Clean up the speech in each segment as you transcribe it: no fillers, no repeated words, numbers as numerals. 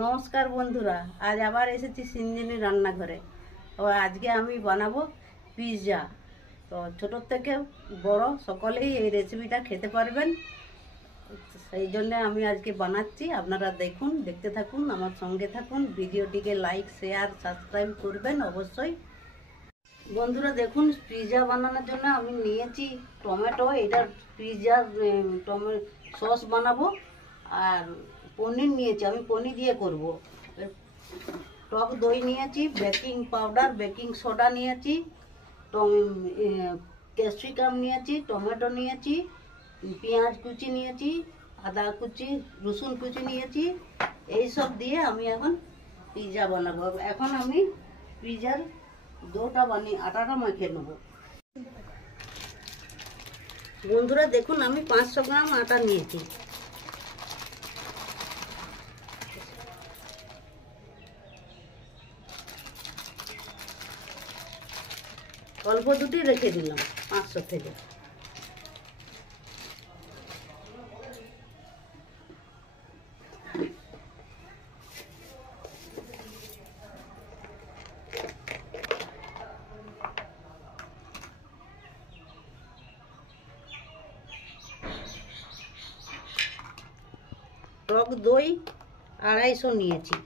নমস্কার বন্ধুরা, আজ আবার এসেছি সিনজিনি রান্নাঘরে। তো আজকে আমি বানাবো পিৎজা। তো ছোট থেকে বড় সকলেই এই রেসিপিটা খেতে পারবেন, সেই জন্য আমি আজকে বানাচ্ছি। আপনারা দেখুন, দেখতে থাকুন, আমার সঙ্গে থাকুন। ভিডিওটিকে লাইক, শেয়ার, সাবস্ক্রাইব করবেন অবশ্যই। বন্ধুরা দেখুন, পিৎজা বানানোর জন্য আমি নিয়েছি টমেটো। এটার পিৎজার সস বানাবো। আর পনির নিয়েছি, আমি পনির দিয়ে করব। টক দই নিয়েছি, বেকিং পাউডার, বেকিং সোডা নিয়েছি, ক্যাপসিকাম নিয়েছি, টমেটো নিয়েছি, পেঁয়াজ কুচি নিয়েছি, আদা কুচি, রসুন কুচি নিয়েছি। এই সব দিয়ে আমি এখন পিৎজা বানাবো। এখন আমি পিৎজার ডোটা বানিয়ে আটাটা মাখিয়ে নেব। বন্ধুরা দেখুন, আমি 500 গ্রাম আটা নিয়েছি। অল্প দুটি রেখে দিলাম 500 থেকে। টক দই 250 নিয়েছি।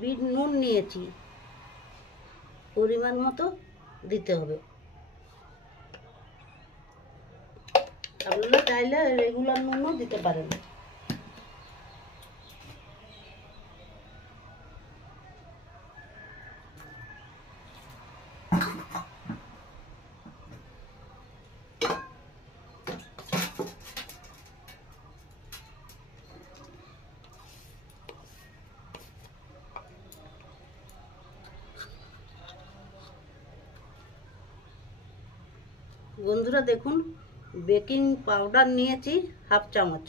বিট নুন নিয়েছি, পরিমাণ মতো দিতে হবে। আপনারা চাইলে রেগুলার নুনও দিতে পারেন। বন্ধুরা দেখুন, বেকিং পাউডার নিয়েছি হাফ চামচ।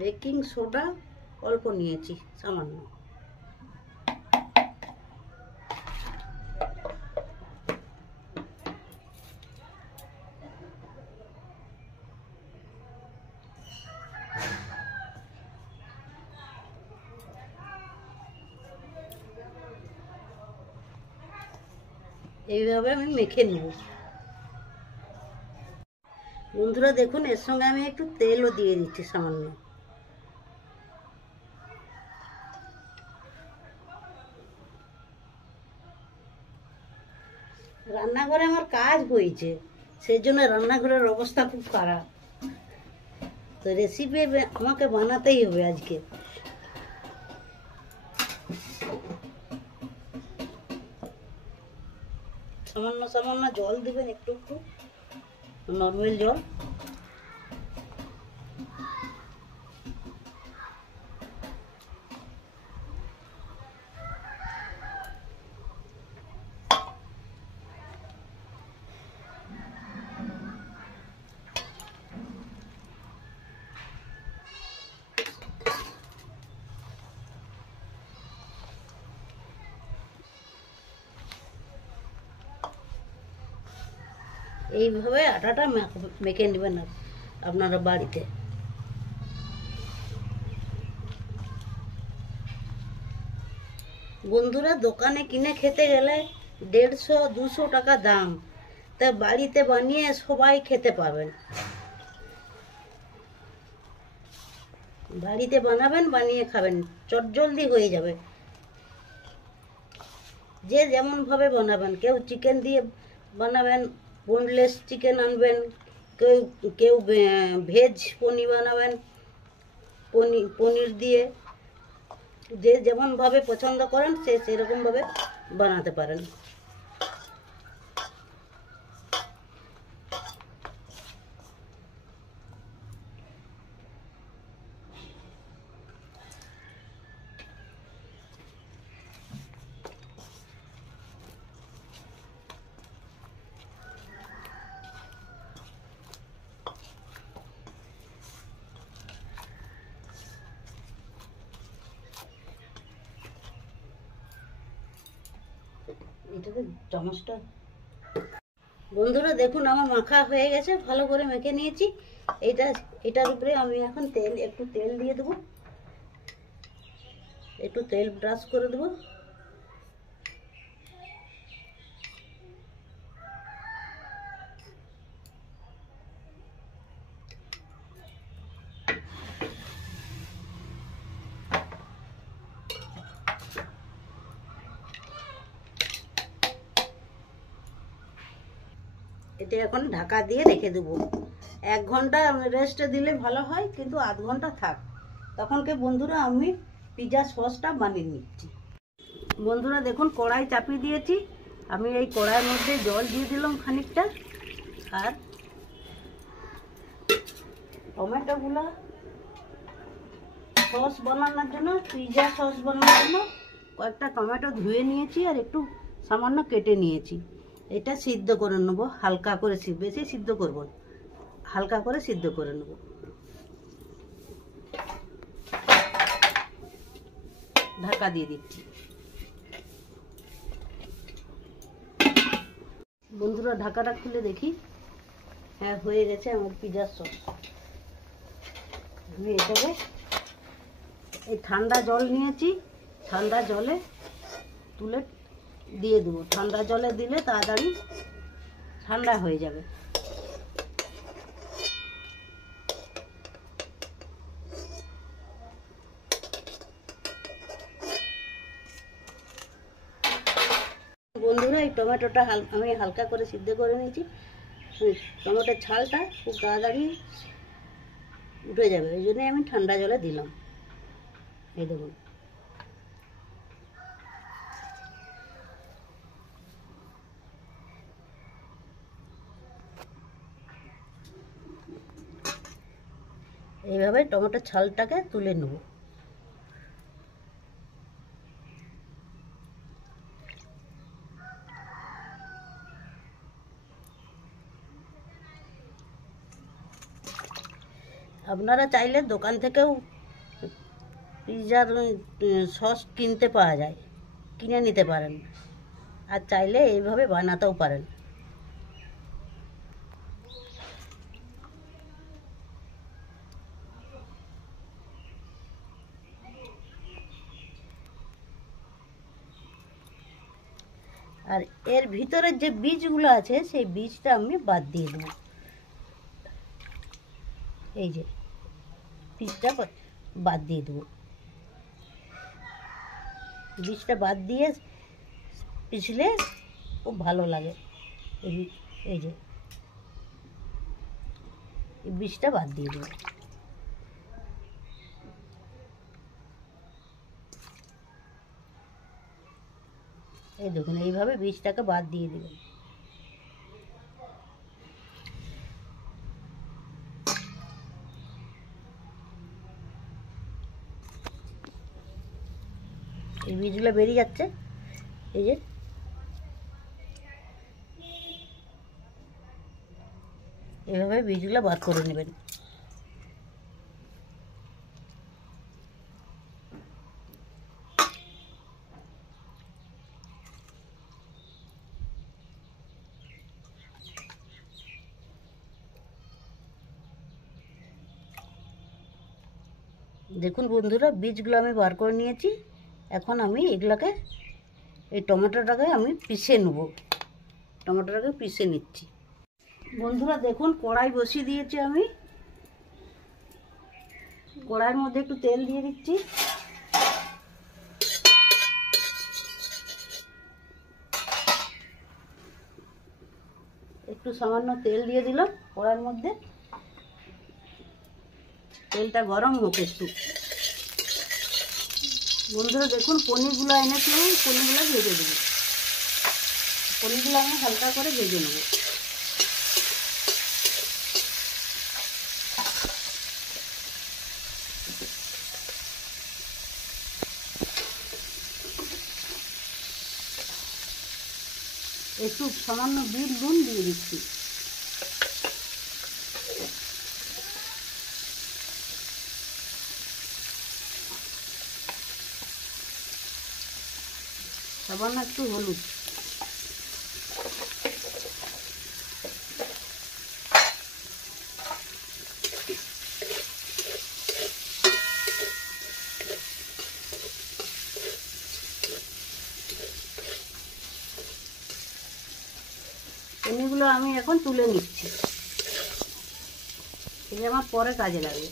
বেকিং সোডা অল্প নিয়েছি, সামান্য। এইভাবে আমি মেখে নেব। বন্ধুরা দেখুন, এর সঙ্গে আমি একটু তেলও দিয়ে দিচ্ছি সামান্য। রান্নাঘরে আমার কাজ হয়েছে, সেই জন্য রান্নাঘরের অবস্থা খুব খারাপ। তো রেসিপি আমাকে বানাতেই হবে আজকে। সামান্য সামান্য জল দিবেন, একটু একটু নর্মাল জল। এইভাবে আটাটা মেখে নেবেন আপনারা বাড়িতে। বন্ধুরা দোকানে কিনে খেতে গেলে 150-200 টাকা দাম, তা বাড়িতে বানিয়ে সবাই খেতে পাবেন। বাড়িতে বানাবেন, বানিয়ে খাবেন, চটজলদি হয়ে যাবে। যে যেমন ভাবে বানাবেন, কেউ চিকেন দিয়ে বানাবেন, বোনলেস চিকেন আনবেন, কেউ কেউ ভেজ পনির বানাবেন, পনির দিয়ে। যে যেমনভাবে পছন্দ করেন সে সেরকমভাবে বানাতে পারেন। এটাতে চামচটা। বন্ধুরা দেখুন আমার মাখা হয়ে গেছে, ভালো করে মেখে নিয়েছি। এটার উপরে আমি এখন একটু তেল দিয়ে দেবো, একটু তেল ব্রাশ করে দেবো। এটা এখন ঢাকা দিয়ে রেখে দেবো। 1 ঘন্টা রেস্টে দিলে ভালো হয়, কিন্তু আধ ঘন্টা থাক। তখনকে বন্ধুরা আমি পিৎজা সসটা বানিয়ে নিচ্ছি। বন্ধুরা দেখুন কড়াই চাপিয়ে দিয়েছি। আমি এই কড়াইয়ের মধ্যে জল দিয়ে দিলাম খানিকটা, আর টমেটোগুলো সস বানানোর জন্য, পিৎজা সস বানানোর জন্য কয়েকটা টমেটো ধুয়ে নিয়েছি আর একটু সামান্য কেটে নিয়েছি। এটা সিদ্ধ করে নেবো হালকা করে, বেশি সিদ্ধ করব, হালকা করে সিদ্ধ করে নেব। ঢাকা দিয়ে দিচ্ছি। বন্ধুরা ঢাকাটা খুলে দেখি, হ্যাঁ হয়ে গেছে আমার পিৎজা সস। আমি এটাকে এই ঠান্ডা জল নিয়েছি, ঠান্ডা জলে তুলে দিয়ে দেবো। ঠান্ডা জলে দিলে তাড়াতাড়ি ঠান্ডা হয়ে যাবে। বন্ধুরা এই টমেটোটা আমি হালকা করে সিদ্ধ করে নিয়েছি। টমেটোর ছালটা খুব তাড়াতাড়ি উঠে যাবে, ওই জন্যই আমি ঠান্ডা জলে দিলাম। এই দেখুন এইভাবে টমেটোর ছালটাকে তুলে নেব। আপনারা চাইলে দোকান থেকেও পিৎজার সস কিনতে পাওয়া যায়, কিনে নিতে পারেন, আর চাইলে এইভাবে বানাতেও পারেন। আর এর ভিতরের যে বীজগুলো আছে সেই বীজটা আমি বাদ দিয়ে দেবো। এই যে বীজটা বাদ দিয়ে দেবো। বীজটা বাদ দিয়ে পিছলে খুব ভালো লাগে। এই যে এই বীজটা বাদ দিয়ে দেবো। এই দেখুন এইভাবে বীজটাকে বাদ দিয়ে দেবেন। এই বীজগুলো বেরিয়ে যাচ্ছে, এই যে এইভাবে বীজগুলো বাদ করে নেবেন। দেখুন বন্ধুরা বীজগুলো আমি বার করে নিয়েছি। এখন আমি এগুলোকে এই টমেটোটাকে আমি পিষে নেব। টমেটোটাকে পিষে নিচ্ছি। বন্ধুরা দেখুন কড়াই বসিয়ে দিয়েছি আমি। কড়াইয়ের মধ্যে একটু তেল দিয়ে দিচ্ছি। একটু সামান্য তেল দিয়ে দিলাম কড়াইয়ের মধ্যে। তেলটা গরম হোক একটু। বন্ধুরা দেখুন পনিরগুলো এনেছি, পনিরগুলো ভেজে দেবো। পনিরগুলো আমি হালকা করে ভেজে নেব। একটু সামান্য বিট নুন দিয়ে দিচ্ছি। সামান্য একটু হলুদ। আমি এখন তুলে নিচ্ছি, এটা আমার পরে কাজে লাগবে।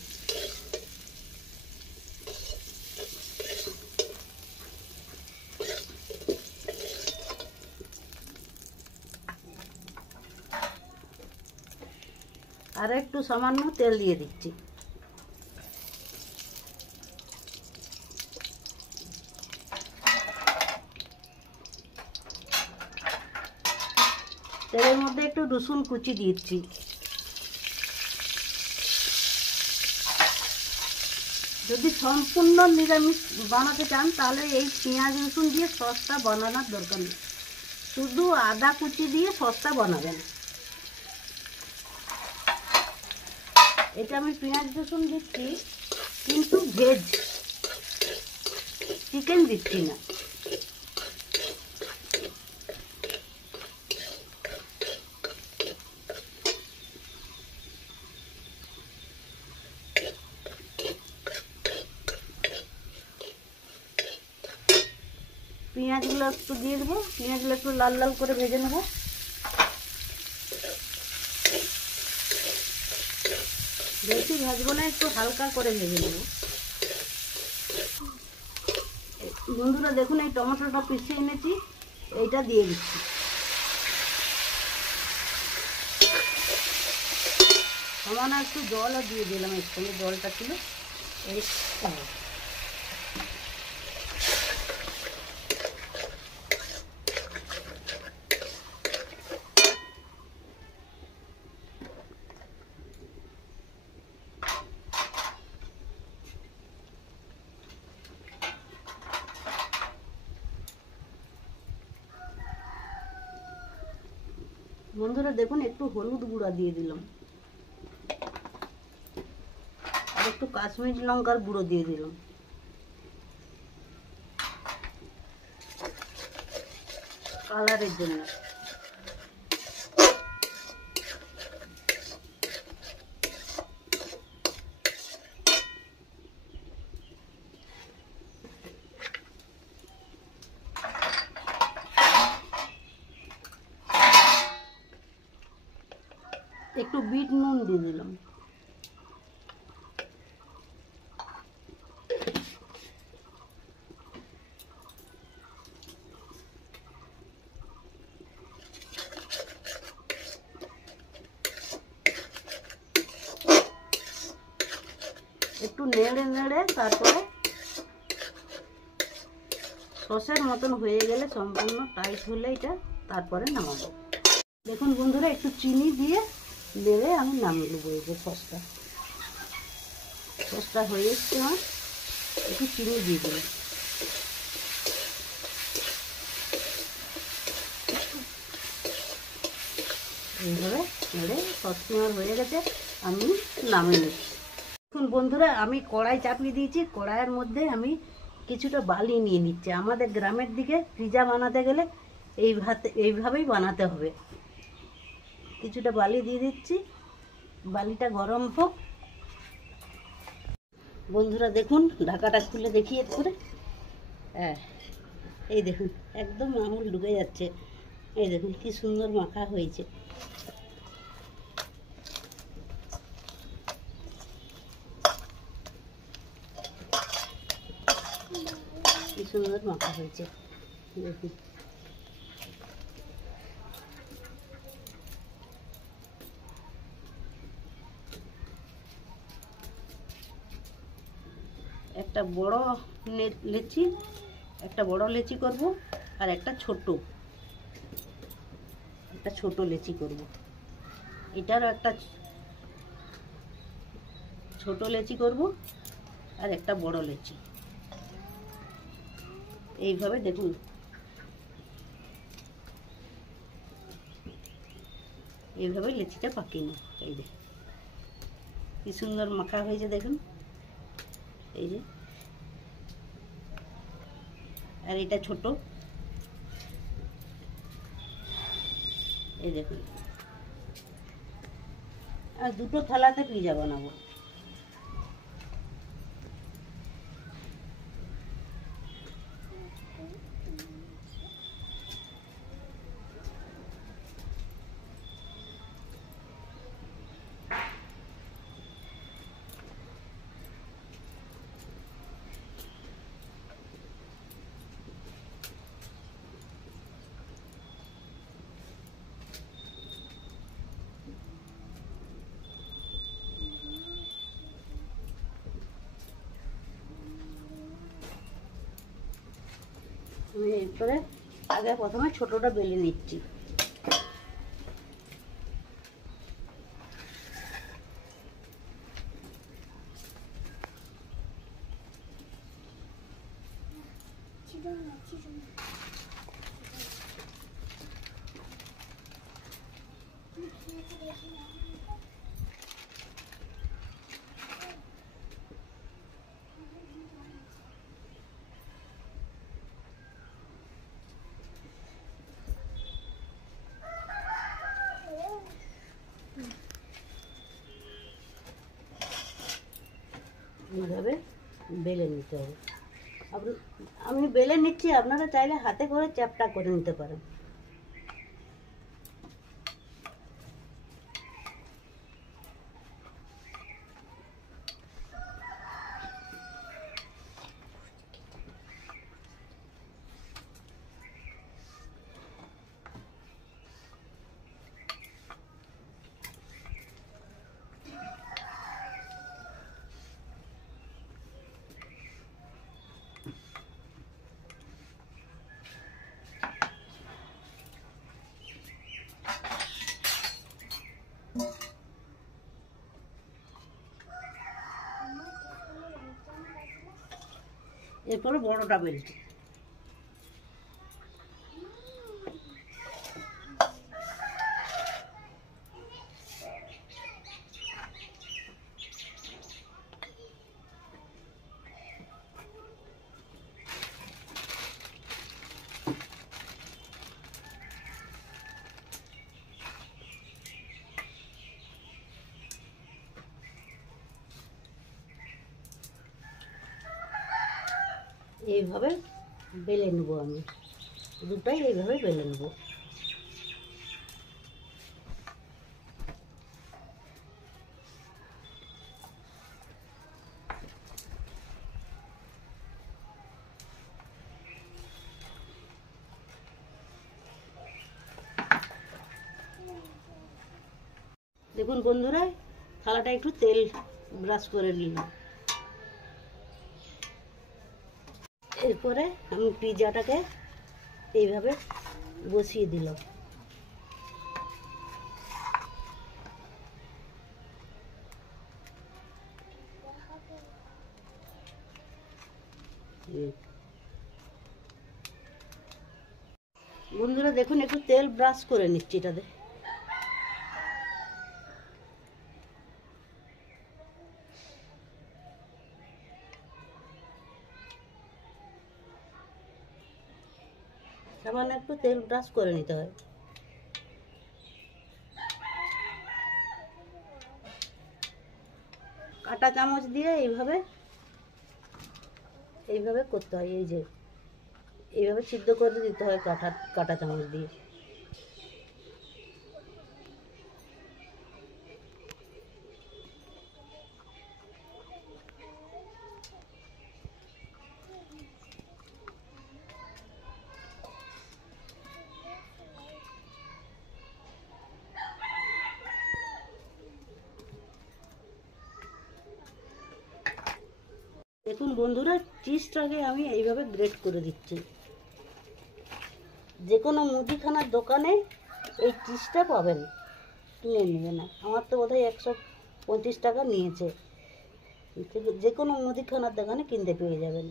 আর একটু সামান্য তেল দিয়ে দিচ্ছি। তেলের মধ্যে একটু রসুন কুচি দিচ্ছি। যদি সম্পূর্ণ নিরামিষ বানাতে চান তাহলে এই পেঁয়াজ রসুন দিয়ে সসটা বানানোর দরকার নেই, শুধু আদা কুচি দিয়ে সসটা বানাবেন। এটা আমি পেঁয়াজ রসুন দিচ্ছি কিন্তু ভেজ, চিকেন দিচ্ছি না। পেঁয়াজগুলো একটু দিয়ে দেবো, পেঁয়াজগুলো একটু লাল লাল করে ভেজে নেব। বেশি ভাজবো না, একটু হালকা করে ভেজে নেব। বন্ধুরা দেখুন, এই টমেটোটা পিষে এনেছি, এইটা দিয়ে দিচ্ছি। সামান্য একটু জলও দিয়ে দিলাম, এর সঙ্গে জলটা ছিল এই। বন্ধুরা দেখুন, একটু হলুদ গুঁড়া দিয়ে দিলাম, আর একটু কাশ্মীরি লঙ্কার গুঁড়ো দিয়ে দিলাম। কালারের জন্য। একটু বিট নুন দিয়ে দিলাম। একটু নেড়ে নেড়ে তারপরে সসের মতন হয়ে গেলে, সম্পূর্ণ টাইট হলে এটা তারপরে নামাবো। দেখুন বন্ধুরা, একটু চিনি দিয়ে নেড়ে আমি নামিয়ে নেবো। এই যে সসটা হয়ে এসছে, আমার একটু চিনি দিয়ে দিলাম। এইভাবে নেড়ে সসটি আমার হয়ে গেছে, আমি নামিয়ে নিচ্ছি। দেখুন বন্ধুরা, আমি কড়াই চাপিয়ে দিয়েছি, কড়াইয়ের মধ্যে আমি কিছুটা বালি নিয়ে নিচ্ছি। আমাদের গ্রামের দিকে পিৎজা বানাতে গেলে এইভাবেই বানাতে হবে। কিছুটা বালি দিয়ে দিচ্ছি, বালিটা গরম হোক। বন্ধুরা দেখুন, ঢাকাটা খুলে দেখি এর করে। হ্যাঁ, এই দেখুন একদম আঙুল ঢুকে যাচ্ছে। এই দেখুন কি সুন্দর মাখা হয়েছে। কি সুন্দর মাখা হয়েছে দেখুন। একটা বড় লেচি, একটা বড় লেচি করব, আর একটা ছোট লেচি করব। এটারও একটা ছোট লেচি করব, আর একটা বড় লেচি। এইভাবে দেখুন, এইভাবে লেচিটা পাকিয়ে নিই। এই যে কি সুন্দর মাখা হয়েছে দেখুন। এই যে, আর এটা ছোট, এই দেখুন। আর দুটো থালাতে পিৎজা বানাবো। আমি এরপরে আগে প্রথমে ছোটোটা বেলে নিচ্ছি। এইভাবে বেলে নিতে হবে। আমি বেলে নিচ্ছি, আপনারা চাইলে হাতে করে চ্যাপটা করে নিতে পারেন। এরপরে বড়টা বেলছি। এইভাবে বেলে নেবো, আমি দুটাই এইভাবে বেলে নেবো। দেখুন বন্ধুরা, থালাটা একটু তেল ব্রাশ করে নিলাম। এরপরে আমি পিৎজাটাকে এইভাবে বসিয়ে দিলাম। বন্ধুরা দেখুন, একটু তেল ব্রাশ করে নিচ্ছি এটাতে। সামান্য একটু তেল ব্রাশ করে নিতে হয়। কাঁটা চামচ দিয়ে এইভাবে করতে হয়। এই যে এইভাবে সিদ্ধ করে দিতে হয় কাঁটা চামচ দিয়ে। দেখুন বন্ধুরা, চিজটাকে আমি এইভাবে গ্রেট করে দিচ্ছি। যে কোনো মুদিখানার দোকানে এই চিজটা পাবেন, কিনে নেবে না। আমার তো বোধহয় 125 টাকা নিয়েছে। যে কোনো মুদিখানার দোকানে কিনতে পেয়ে যাবেন।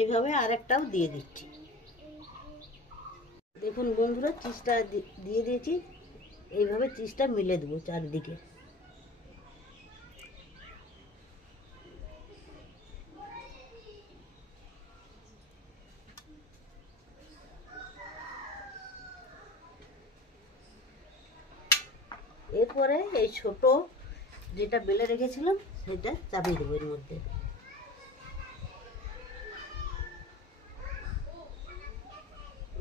এইভাবে আরেকটাও দিয়ে দিচ্ছি। দেখুন বন্ধুরা, চিজটা দিয়ে দিয়েছি। এইভাবে চিজটা মিলে দেবো চারিদিকে। এরপরে এই ছোট যেটা বেলে রেখেছিলাম সেটা চাপিয়ে দেবো এর মধ্যে।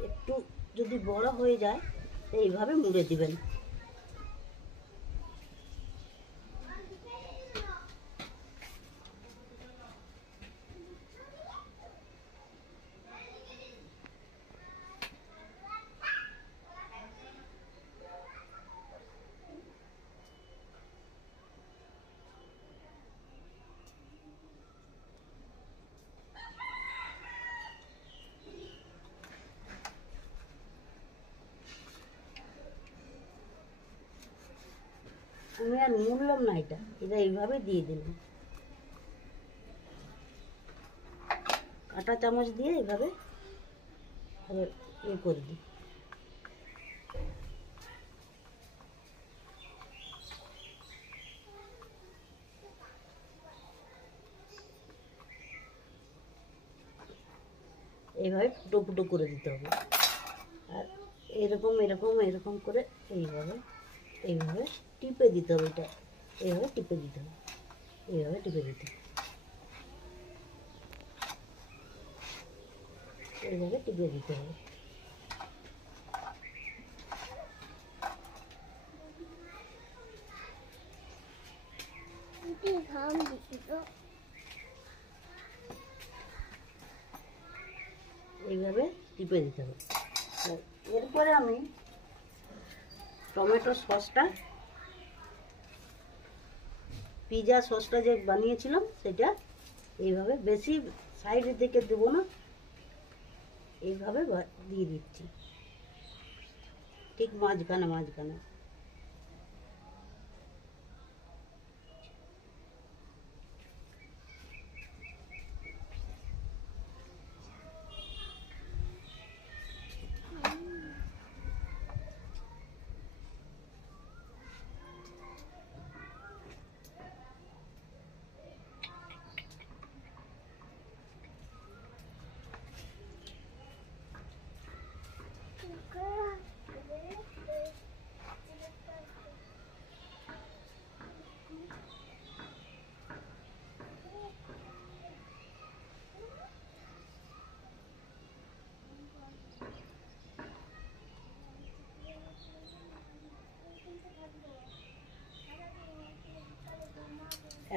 একটু যদি বড় হয়ে যায় এইভাবে মুড়ে দিবেন। আর মুড়লাম না, এটা এইভাবে দিয়ে দিলাম, কাঁটা চামচ দিয়ে এইভাবে করে দিই। এইভাবে ফুটো ফুটো করে দিতে হবে। আর এরকম এরকম এরকম করে এইভাবে টিপে দিতে হবে, এটা এইভাবে টিপে দিতে হবে, এইভাবে টিপে দিতে হবে, এইভাবে টিপে দিতে হবে। এইভাবে টিপে দিতে হবে। এরপরে আমি টমেটো সসটা, পিৎজা সসটা যে বানিয়েছিলাম সেটা এইভাবে, বেশি সাইডের দিকে দেবো না, এইভাবে দিয়ে দিচ্ছি, ঠিক মাঝখানে।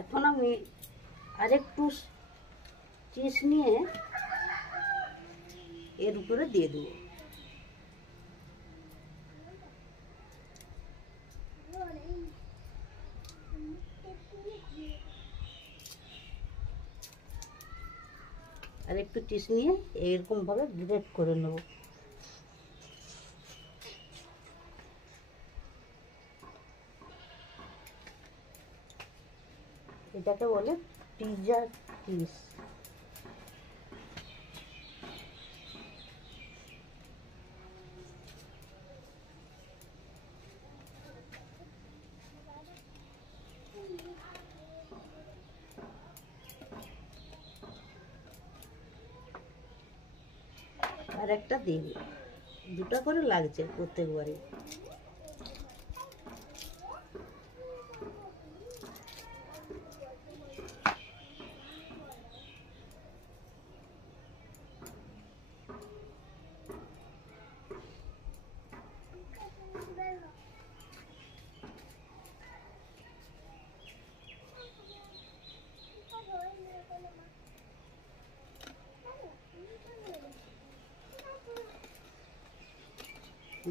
এখন আমি আরেকটু চিজ নিয়ে এর উপরে দিয়ে দেবো। আর একটু চিজ নিয়ে এরকম ভাবে গ্রেট করে নেব। এটাকে বলে পিৎজা চিজ। আর একটা দিই, দুটা করে লাগছে প্রত্যেকবারই।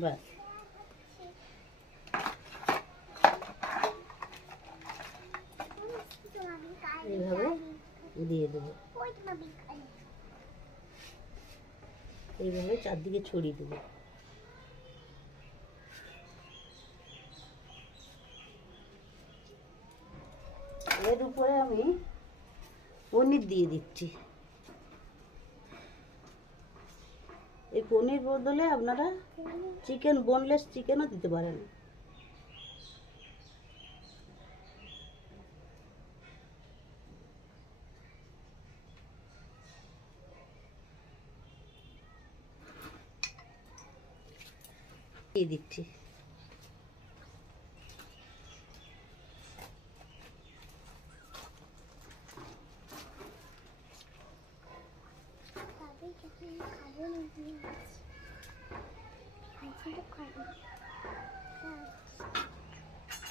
বাস, এইভাবে দিয়ে দেবো, এইভাবে চারদিকে ছড়িয়ে দেবো। এর উপরে আমি পনির দিয়ে দিচ্ছি। এই পনির বদলে আপনারা চিকেন, বোনলেস চিকেনও দিতে পারেন। দিয়ে দিচ্ছি।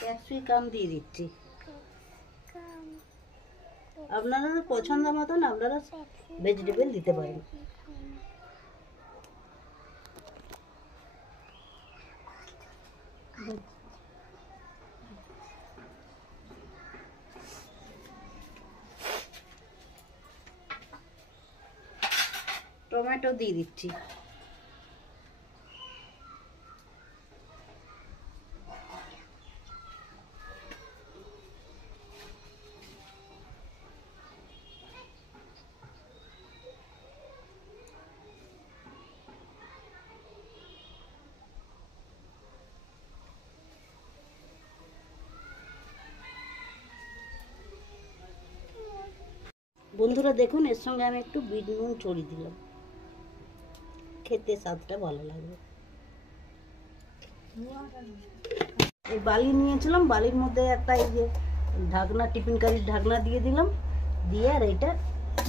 ক্যাপসিকাম দিয়ে দিচ্ছি। আপনারা পছন্দ মতন আপনারা ভেজিটেবল দিতে পারেন। টমেটো দিয়ে দিচ্ছি। বন্ধুরা দেখুন, এর সঙ্গে আমি একটু বিট নুন ছড়িয়ে দিলাম, খেতে স্বাদটা ভালো লাগবে। এই বালি নিয়েছিলাম, বালির মধ্যে একটা এই যে ঢাকনা, টিফিন কারির ঢাকনা দিয়ে দিলাম, দিয়ে আর এইটা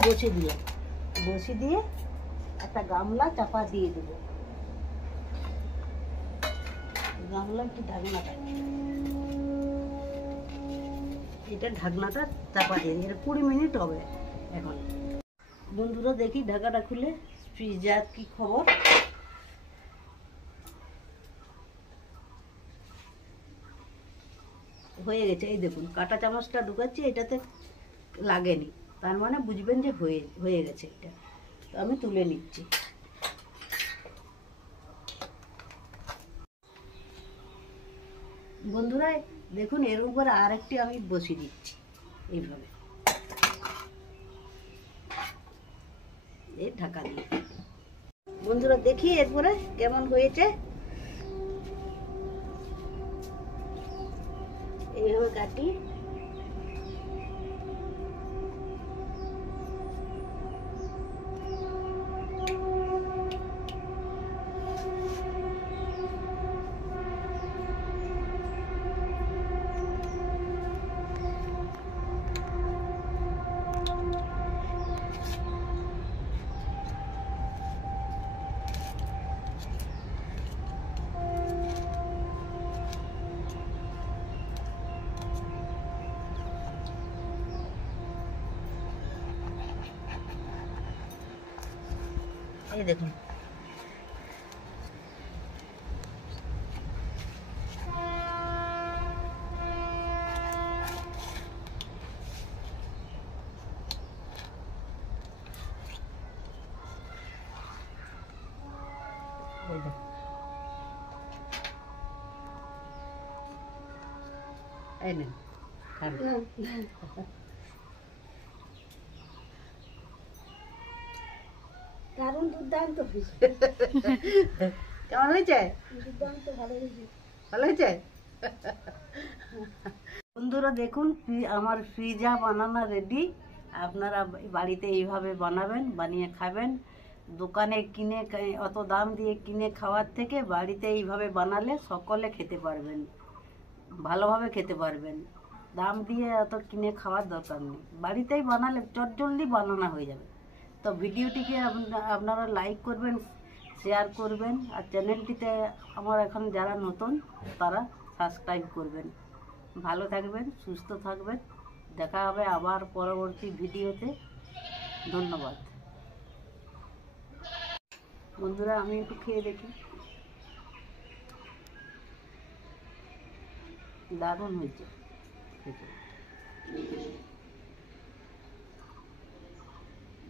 বসিয়ে দিলাম, বসিয়ে দিয়ে একটা গামলা চাপা দিয়ে দেবো। গামলা একটু ঢাকনাটা, এটা ঢাকনাটা চাপা দিয়ে দিই, এটা 20 মিনিট হবে এখন। বন্ধুরা দেখি ঢাকাটা খুলে পিৎজার কি খবর। হয়ে গেছে, এই দেখুন কাঁটা চামচটা ঢুকাচ্ছি, এটাতে লাগেনি, তার মানে বুঝবেন যে হয়ে গেছে। এটা তো আমি তুলে নিচ্ছি। বন্ধুরা দেখুন, এর উপরে আরেকটি আমি বসিয়ে দিচ্ছি এইভাবে, এই ঢাকা দিয়ে। বন্ধুরা দেখি এরপরে কেমন হয়েছে। এইভাবে কাটি, এই দেখুন। এই নেন, খান। দারুণ দুর্দান্ত হয়েছে। কেমন হয়েছে? দুর্দান্ত, ভালো হয়েছে। ভালো হয়েছে? বন্ধুরা দেখুন, আমার পিৎজা বানানো রেডি। আপনারা বাড়িতে এইভাবে বানাবেন, বানিয়ে খাবেন। দোকানে কিনে, অত দাম দিয়ে কিনে খাওয়ার থেকে বাড়িতে এইভাবে বানালে সকলে খেতে পারবেন, ভালোভাবে খেতে পারবেন। দাম দিয়ে অত কিনে খাওয়ার দরকার নেই, বাড়িতেই বানালে চটজলদি বানানো হয়ে যাবে। তো ভিডিওটিকে আপনারা লাইক করবেন, শেয়ার করবেন, আর চ্যানেলটিতে আমার এখন যারা নতুন তারা সাবস্ক্রাইব করবেন। ভালো থাকবেন, সুস্থ থাকবেন, দেখা হবে আবার পরবর্তী ভিডিওতে। ধন্যবাদ বন্ধুরা। আমি একটু খেয়ে দেখি, দারুণ হয়েছে খেতে।